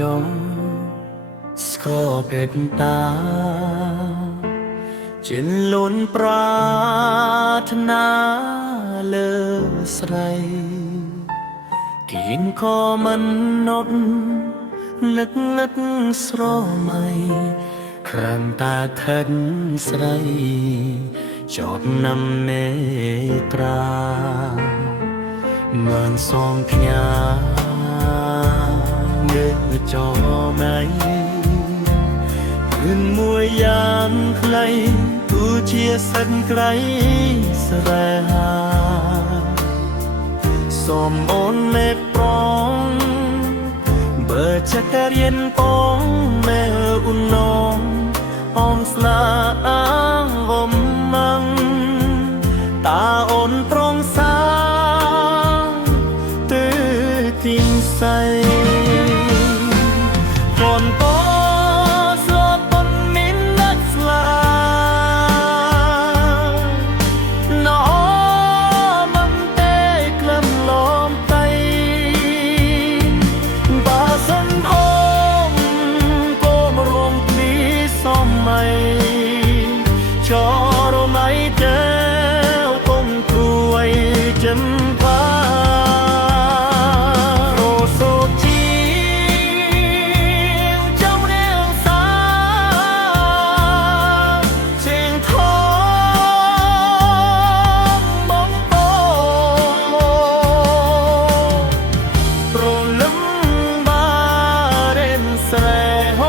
យងស្គរពេកតាជាលូនប្រាថ្នាលើស្រីគៀងក៏មិននត់លឹកលឹកស្រមៃក្រាំតាខិនស្រីចតនំនេត្រាមិនសងផ្ញើងើចោណៃคืนមួយយ៉ាងខ្លីគឺជាសិនក្រៃស្រែហាសូមអូនមេប្រងបើចិត្តរៀនបងមេអ៊ុណងអនស្លាអាងវំម៉ងតាអូនត្រង់សាទើទីងសៃកូនបងចរណៃเจ้ากงครวยจำพาโรโซจีเจ้าเรียงสาเชียงทองบงโปโรลึมบาเรนแสโฮ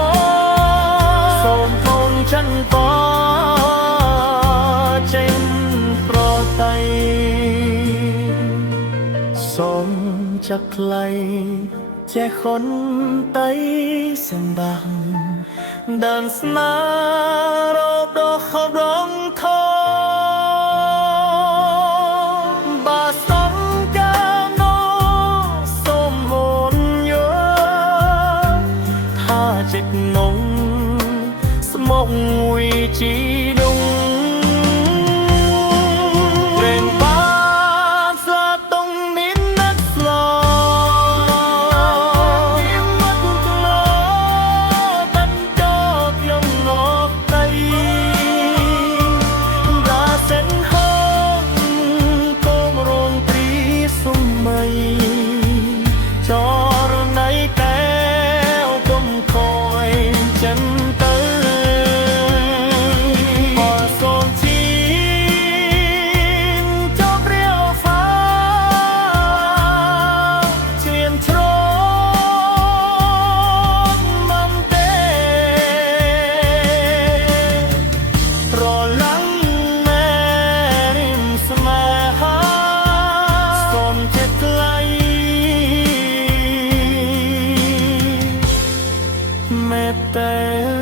สมทงฉันปอសូមចាក់ខ្លៃចេះខុនតៃសម្បាំងដានស្នារោបដខរងខបាសំកាណូសូមហូនយោថាចិត្តនងស្មុកមួយជីដងចរណៃតែវកុំខ້อยចិនទៅអសូនជីចោព្រាវฟ้าឈៀមជ្រងមិនទេរឡាំងមេរិមស្នេហាសូមចិត្តថ្លៃមេតែ